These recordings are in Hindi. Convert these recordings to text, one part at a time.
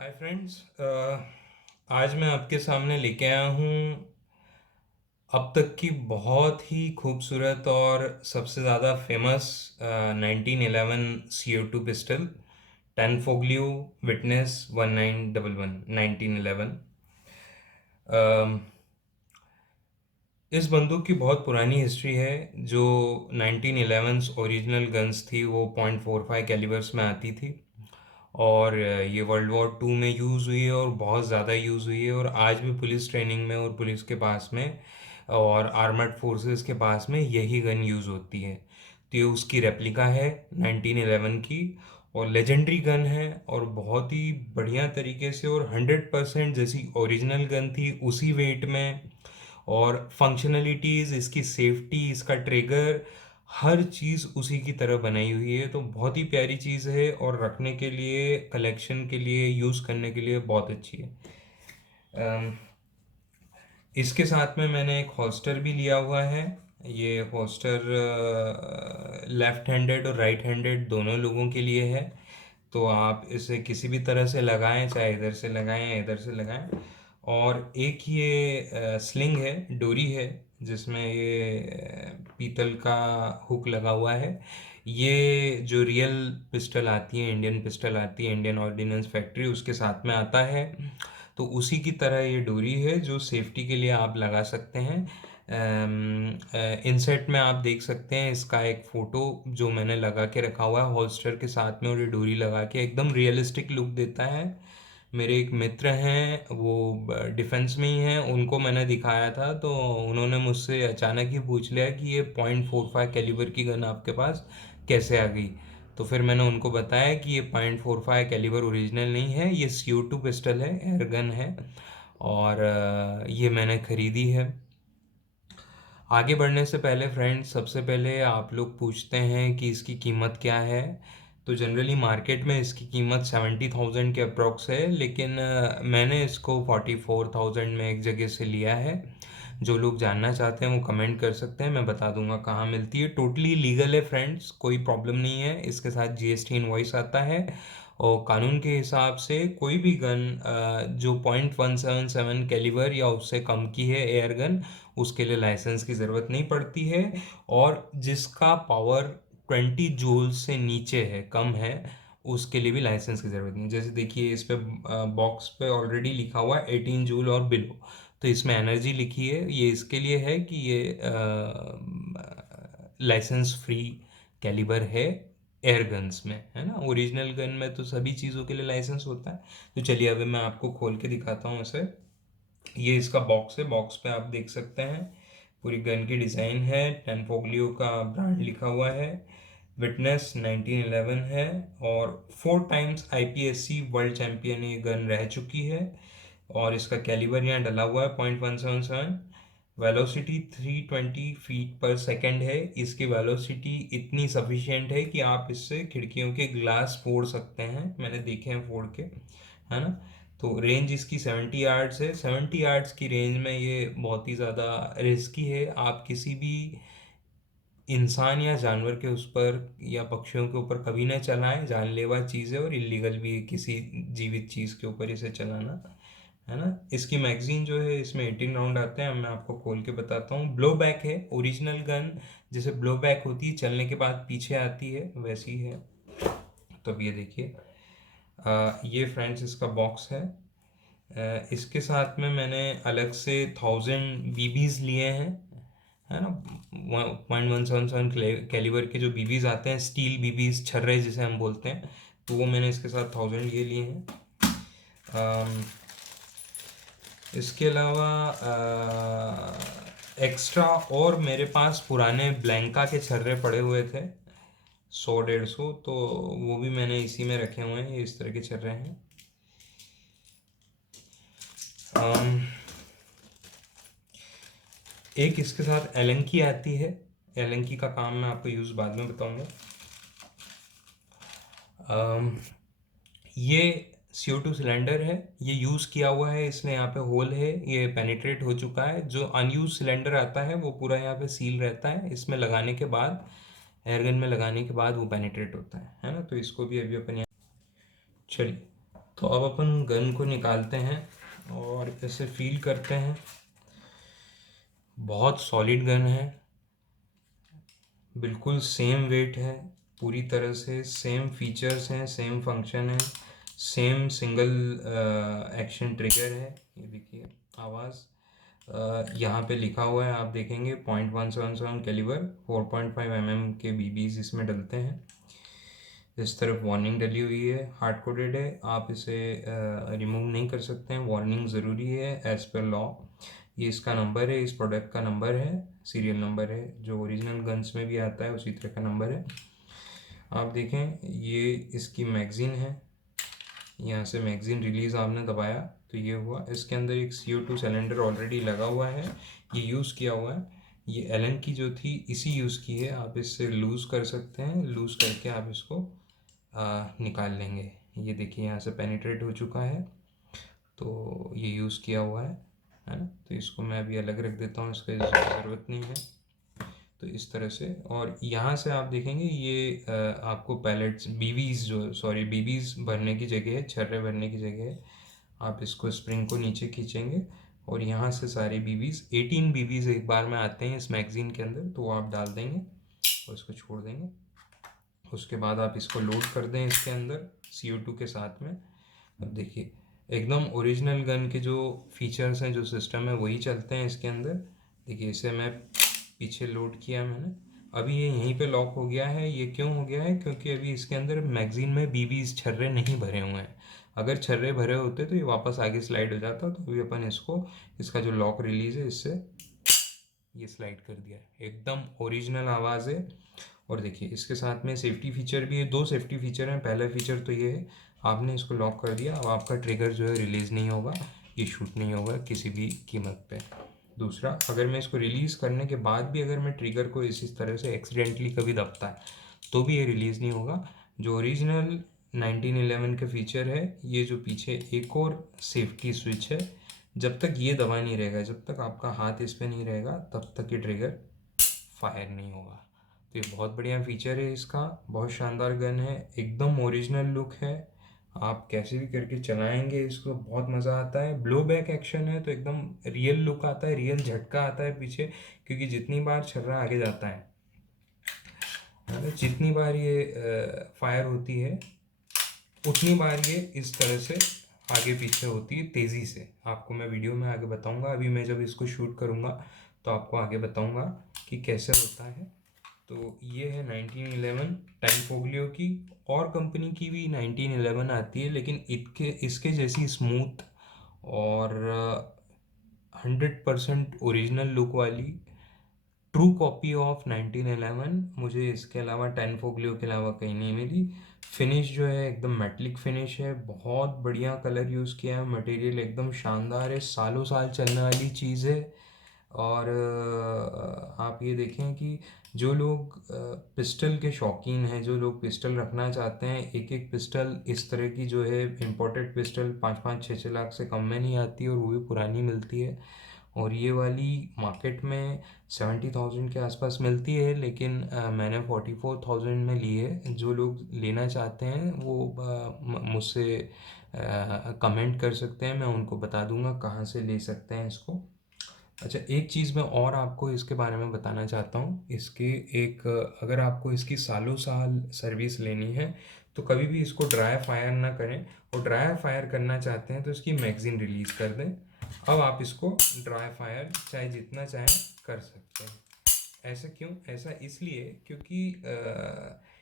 Hi friends. आज मैं आपके सामने लेके आया हूँ अब तक की बहुत ही खूबसूरत और सबसे ज़्यादा फेमस 1911 CO2 पिस्टल टेनफोग्लियो विटनेस 1911 1911। इस बंदूक की बहुत पुरानी हिस्ट्री है। जो 1911 ओरिजिनल गन्स थी वो .45 कैलिबर्स में आती थी और ये वर्ल्ड वॉर टू में यूज़ हुई है और बहुत ज़्यादा यूज़ हुई है और आज भी पुलिस ट्रेनिंग में और पुलिस के पास में और आर्मर्ड फोर्सेस के पास में यही गन यूज़ होती है। तो ये उसकी रेप्लिका है 1911 की और लेजेंडरी गन है और बहुत ही बढ़िया तरीके से और 100% जैसी ओरिजिनल गन थी उसी वेट में और फंक्शनलिटीज़, इसकी सेफ्टी, इसका ट्रिगर, हर चीज़ उसी की तरह बनाई हुई है। तो बहुत ही प्यारी चीज़ है और रखने के लिए, कलेक्शन के लिए, यूज़ करने के लिए बहुत अच्छी है। अम, इसके साथ में मैंने एक हॉस्टर भी लिया हुआ है। ये हॉस्टर लेफ्ट हैंडेड और राइट हैंडेड दोनों लोगों के लिए है। तो आप इसे किसी भी तरह से लगाएं, चाहे इधर से लगाएं या इधर से लगाएं। और एक ये स्लिंग है, डोरी है, जिसमें ये पीतल का हुक लगा हुआ है। ये जो रियल पिस्टल आती है, इंडियन पिस्टल आती है, इंडियन ऑर्डिनेंस फैक्ट्री, उसके साथ में आता है। तो उसी की तरह ये डोरी है जो सेफ्टी के लिए आप लगा सकते हैं। इनसेट में आप देख सकते हैं इसका एक फ़ोटो जो मैंने लगा के रखा हुआ है हॉल्स्टर के साथ में, और ये डोरी लगा के एकदम रियलिस्टिक लुक देता है। मेरे एक मित्र हैं, वो डिफेंस में ही हैं, उनको मैंने दिखाया था तो उन्होंने मुझसे अचानक ही पूछ लिया कि ये .45 कैलिबर की गन आपके पास कैसे आ गई। तो फिर मैंने उनको बताया कि ये .45 कैलिबर ओरिजिनल नहीं है, ये CO2 पिस्टल है, एयर गन है और ये मैंने खरीदी है। आगे बढ़ने से पहले फ्रेंड्स, सबसे पहले आप लोग पूछते हैं कि इसकी कीमत क्या है। तो जनरली मार्केट में इसकी कीमत 70,000 के अप्रॉक्स है, लेकिन मैंने इसको 44,000 में एक जगह से लिया है। जो लोग जानना चाहते हैं वो कमेंट कर सकते हैं, मैं बता दूंगा कहाँ मिलती है। टोटली लीगल है फ्रेंड्स, कोई प्रॉब्लम नहीं है। इसके साथ GST इनवॉइस आता है और कानून के हिसाब से कोई भी गन जो .177 कैलिबर या उससे कम की है एयर गन, उसके लिए लाइसेंस की ज़रूरत नहीं पड़ती है। और जिसका पावर 20 जूल से नीचे है, कम है, उसके लिए भी लाइसेंस की ज़रूरत नहीं। जैसे देखिए इस पे बॉक्स पे ऑलरेडी लिखा हुआ है 18 जूल और बिलो, तो इसमें एनर्जी लिखी है। ये इसके लिए है कि ये लाइसेंस फ्री कैलिबर है एयर गन्स में, है ना। ओरिजिनल गन में तो सभी चीज़ों के लिए लाइसेंस होता है। तो चलिए अभी मैं आपको खोल के दिखाता हूँ इसे। ये इसका बॉक्स है, बॉक्स पे आप देख सकते हैं पूरी गन की डिज़ाइन है, टेनफोग्लियो का ब्रांड लिखा हुआ है, विटनेस 1911 है और 4 टाइम्स IPSC वर्ल्ड चैंपियन ये गन रह चुकी है। और इसका कैलिबर यहाँ डला हुआ है .177। वेलोसिटी 320 फीट पर सेकेंड है। इसकी वेलोसिटी इतनी सफिशिएंट है कि आप इससे खिड़कियों के ग्लास फोड़ सकते हैं, मैंने देखे हैं फोड़ के, है ना। तो रेंज इसकी 70 यार्ड्स है। 70 यार्ड्स की रेंज में ये बहुत ही ज़्यादा रिस्की है। आप किसी भी इंसान या जानवर के उस पर या पक्षियों के ऊपर कभी ना चलाएं, जानलेवा चीज़ है और इलीगल भी है किसी जीवित चीज़ के ऊपर इसे चलाना, है ना। इसकी मैगजीन जो है, इसमें 18 राउंड आते हैं। मैं आपको खोल के बताता हूँ। ब्लो बैक है, ओरिजिनल गन जैसे ब्लो बैक होती है, चलने के बाद पीछे आती है, वैसी है। तो अब ये देखिए, ये फ्रेंड्स इसका बॉक्स है। इसके साथ में मैंने अलग से 1000 BBs लिए हैं, है ना। .177 कैलिबर के जो BBs आते हैं, स्टील BBs, छर्रे जिसे हम बोलते हैं, तो वो मैंने इसके साथ 1000 ये लिए हैं। इसके अलावा एक्स्ट्रा और मेरे पास पुराने ब्लैंका के छर्रे पड़े हुए थे, 100 150, तो वो भी मैंने इसी में रखे हुए हैं। ये इस तरह के छर्रे हैं। अम, एक इसके साथ एलंकी आती है। एलंकी का काम मैं आपको यूज़ बाद में बताऊंगा। अम, ये CO2 सिलेंडर है, ये यूज़ किया हुआ है, इसमें यहाँ पे होल है, ये पेनिट्रेट हो चुका है। जो अनयूज सिलेंडर आता है वो पूरा यहाँ पे सील रहता है, इसमें लगाने के बाद, एयरगन में लगाने के बाद वो पेनिट्रेट होता है ना। तो इसको भी अभी अपन यहाँ, चलिए। तो अब अपन गन को निकालते हैं और इसे फील करते हैं। बहुत सॉलिड गन है, बिल्कुल सेम वेट है, पूरी तरह से सेम फीचर्स हैं, सेम फंक्शन है, सेम सिंगल एक्शन ट्रिगर है। ये देखिए आवाज़ यहाँ पे लिखा हुआ है, आप देखेंगे 0.177 कैलिबर, 4.5 mm के बीबीज इसमें डलते हैं। इस तरफ वार्निंग डली हुई है, हार्ड कोडेड है, आप इसे रिमूव नहीं कर सकते हैं, वार्निंग ज़रूरी है एज पर लॉ। ये इसका नंबर है, इस प्रोडक्ट का नंबर है, सीरियल नंबर है, जो ओरिजिनल गन्स में भी आता है उसी तरह का नंबर है। आप देखें ये इसकी मैगज़ीन है, यहाँ से मैगज़ीन रिलीज़ आपने दबाया तो ये हुआ। इसके अंदर एक CO2 सिलेंडर ऑलरेडी लगा हुआ है, ये यूज़ किया हुआ है। ये एलन की जो थी इसी यूज़ की है, आप इससे लूज़ कर सकते हैं, लूज़ करके आप इसको निकाल लेंगे। ये देखिए यहाँ से पेनिट्रेट हो चुका है, तो ये यूज़ किया हुआ है ना। तो इसको मैं अभी अलग रख देता हूँ, इसका ज़रूरत नहीं है। तो इस तरह से, और यहाँ से आप देखेंगे ये आपको पैलेट्स बीबीज भरने की जगह है, छर्रे भरने की जगह है। आप इसको स्प्रिंग को नीचे खींचेंगे और यहाँ से सारे बीबीज 18 बीबीज एक बार में आते हैं इस मैगज़ीन के अंदर, तो वो आप डाल देंगे और इसको छोड़ देंगे। उसके बाद आप इसको लोड कर दें इसके अंदर CO2 के साथ में। अब देखिए एकदम ओरिजिनल गन के जो फीचर्स हैं, जो सिस्टम है, वही चलते हैं इसके अंदर। देखिए इसे मैं पीछे लोड किया मैंने, अभी ये यहीं पे लॉक हो गया है। ये क्यों हो गया है? क्योंकि अभी इसके अंदर मैगज़ीन में बीबीज छर्रे नहीं भरे हुए हैं। अगर छर्रे भरे होते तो ये वापस आगे स्लाइड हो जाता, तो अभी अपन इसको, इसका जो लॉक रिलीज है इससे ये स्लाइड कर दिया है। एकदम ओरिजिनल आवाज़ है। और देखिए इसके साथ में सेफ्टी फीचर भी है, दो सेफ्टी फीचर हैं। पहला फीचर तो ये है, आपने इसको लॉक कर दिया, अब आपका ट्रिगर जो है रिलीज़ नहीं होगा, ये शूट नहीं होगा किसी भी कीमत पे। दूसरा, अगर मैं इसको रिलीज़ करने के बाद भी अगर मैं ट्रिगर को इसी तरह से एक्सीडेंटली कभी दबता है तो भी ये रिलीज़ नहीं होगा। जो ओरिजिनल 1911 का फीचर है, ये जो पीछे एक और सेफ्टी स्विच है, जब तक ये दबा नहीं रहेगा, जब तक आपका हाथ इस पर नहीं रहेगा, तब तक ये ट्रिगर फायर नहीं होगा। तो ये बहुत बढ़िया फीचर है इसका, बहुत शानदार गन है, एकदम ओरिजिनल लुक है। आप कैसे भी करके चलाएंगे इसको, बहुत मज़ा आता है। ब्लो बैक एक्शन है तो एकदम रियल लुक आता है, रियल झटका आता है पीछे, क्योंकि जितनी बार छर्रा आगे जाता है, जितनी बार ये फायर होती है, उतनी बार ये इस तरह से आगे पीछे होती है तेज़ी से। आपको मैं वीडियो में आगे बताऊंगा, अभी मैं जब इसको शूट करूंगा तो आपको आगे बताऊंगा कि कैसे होता है। तो ये है 1911 टैनफोग्लियो की, और कंपनी की भी 1911 आती है, लेकिन इसके जैसी स्मूथ और 100% ओरिजिनल लुक वाली ट्रू कॉपी ऑफ 1911 मुझे इसके अलावा टैनफोग्लियो के अलावा कहीं नहीं मिली। फिनिश जो है एकदम मेटलिक फिनिश है, बहुत बढ़िया कलर यूज़ किया है, मटेरियल एकदम शानदार है, सालों साल चलने वाली चीज़ है। और आप ये देखें कि जो लोग पिस्टल के शौकीन हैं, जो लोग पिस्टल रखना चाहते हैं, एक एक पिस्टल इस तरह की जो है इम्पोर्टेड पिस्टल 5-5 6-6 लाख से कम में नहीं आती, और वो भी पुरानी मिलती है। और ये वाली मार्केट में 70,000 के आसपास मिलती है, लेकिन मैंने 44,000 में ली है। जो लोग लेना चाहते हैं वो मुझसे कमेंट कर सकते हैं, मैं उनको बता दूंगा कहाँ से ले सकते हैं इसको। अच्छा, एक चीज़ मैं और आपको इसके बारे में बताना चाहता हूँ। इसके एक, अगर आपको इसकी सालों साल सर्विस लेनी है तो कभी भी इसको ड्राई फायर ना करें, और ड्राई फायर करना चाहते हैं तो इसकी मैगज़ीन रिलीज़ कर दें। अब आप इसको ड्राई फायर चाहे जितना चाहें कर सकते हैं। ऐसा क्यों? ऐसा इसलिए क्योंकि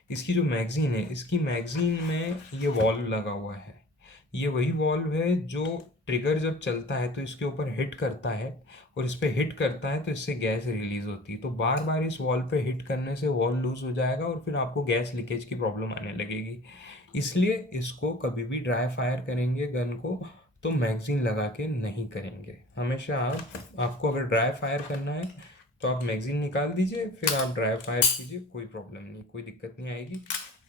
इसकी जो मैगज़ीन है, इसकी मैगज़ीन में ये वॉल्व लगा हुआ है। ये वही वॉल्व है जो ट्रिगर जब चलता है तो इसके ऊपर हिट करता है, और इस पे हिट करता है तो इससे गैस रिलीज होती है। तो बार बार इस वॉल पे हिट करने से वॉल लूज हो जाएगा और फिर आपको गैस लीकेज की प्रॉब्लम आने लगेगी। इसलिए इसको कभी भी ड्राई फायर करेंगे गन को तो मैगजीन लगा के नहीं करेंगे। हमेशा आपको अगर ड्राई फायर करना है तो आप मैगजीन निकाल दीजिए, फिर आप ड्राई फायर कीजिए, कोई प्रॉब्लम नहीं, कोई दिक्कत नहीं आएगी।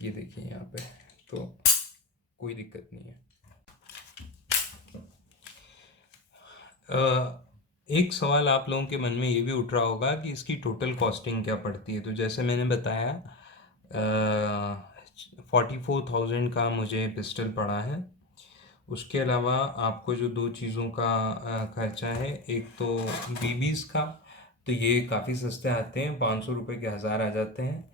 ये देखिए यहाँ पे, तो कोई दिक्कत नहीं है। एक सवाल आप लोगों के मन में ये भी उठ रहा होगा कि इसकी टोटल कॉस्टिंग क्या पड़ती है। तो जैसे मैंने बताया 44,000 का मुझे पिस्टल पड़ा है, उसके अलावा आपको जो दो चीज़ों का खर्चा है, एक तो बीबीज़ का, तो ये काफ़ी सस्ते आते हैं, 500 रुपये के 1000 आ जाते हैं।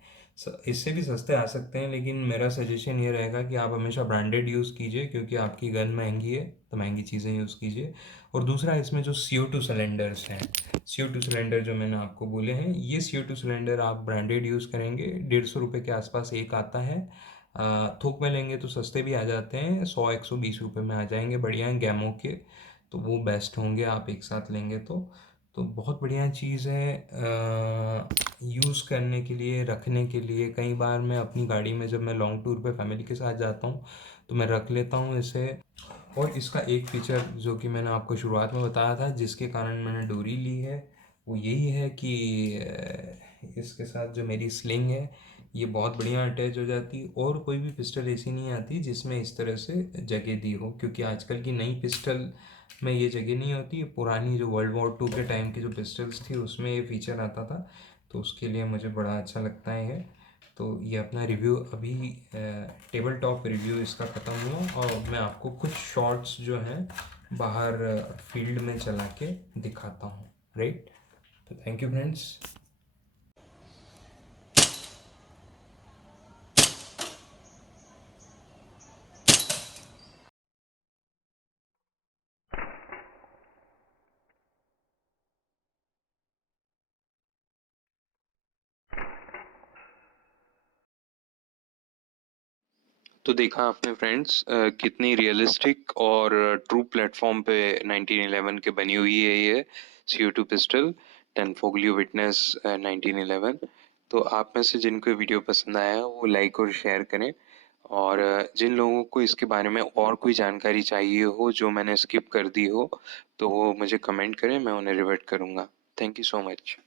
इससे भी सस्ते आ सकते हैं, लेकिन मेरा सजेशन ये रहेगा कि आप हमेशा ब्रांडेड यूज़ कीजिए, क्योंकि आपकी गन महंगी है तो महंगी चीज़ें यूज़ कीजिए। और दूसरा, इसमें जो CO2 सिलेंडर्स हैं, CO2 सिलेंडर जो मैंने आपको बोले हैं, ये CO2 सिलेंडर आप ब्रांडेड यूज़ करेंगे, 150 रुपये के आसपास एक आता है। थोक में लेंगे तो सस्ते भी आ जाते हैं, 100-120 रुपये में आ जाएंगे, बढ़िया गैमो के, तो वो बेस्ट होंगे आप एक साथ लेंगे तो बहुत बढ़िया चीज़ है यूज़ करने के लिए, रखने के लिए। कई बार मैं अपनी गाड़ी में, जब मैं लॉन्ग टूर पे फैमिली के साथ जाता हूँ, तो मैं रख लेता हूँ इसे। और इसका एक फीचर जो कि मैंने आपको शुरुआत में बताया था, जिसके कारण मैंने डोरी ली है, वो यही है कि इसके साथ जो मेरी स्लिंग है, ये बहुत बढ़िया अटैच हो जाती है। और कोई भी पिस्टल ऐसी नहीं आती जिसमें इस तरह से जगह दी हो, क्योंकि आजकल की नई पिस्टल में ये जगह नहीं होती। पुरानी जो वर्ल्ड वॉर 2 के टाइम की जो पिस्टल्स थी, उसमें ये फीचर आता था, तो उसके लिए मुझे बड़ा अच्छा लगता है। तो ये अपना रिव्यू अभी, टेबल टॉप रिव्यू इसका ख़त्म हुआ, और मैं आपको कुछ शॉट्स जो हैं बाहर फील्ड में चला के दिखाता हूँ, राइट। तो थैंक यू फ्रेंड्स। तो देखा आपने फ्रेंड्स, कितनी रियलिस्टिक और ट्रू प्लेटफॉर्म पे 1911 के बनी हुई है ये CO2 पिस्टल, टेनफोग्लियो विटनेस 1911। तो आप में से जिनको वीडियो पसंद आया वो लाइक और शेयर करें, और जिन लोगों को इसके बारे में और कोई जानकारी चाहिए हो जो मैंने स्किप कर दी हो, तो वो मुझे कमेंट करें, मैं उन्हें रिवर्ट करूँगा। Thank you so much.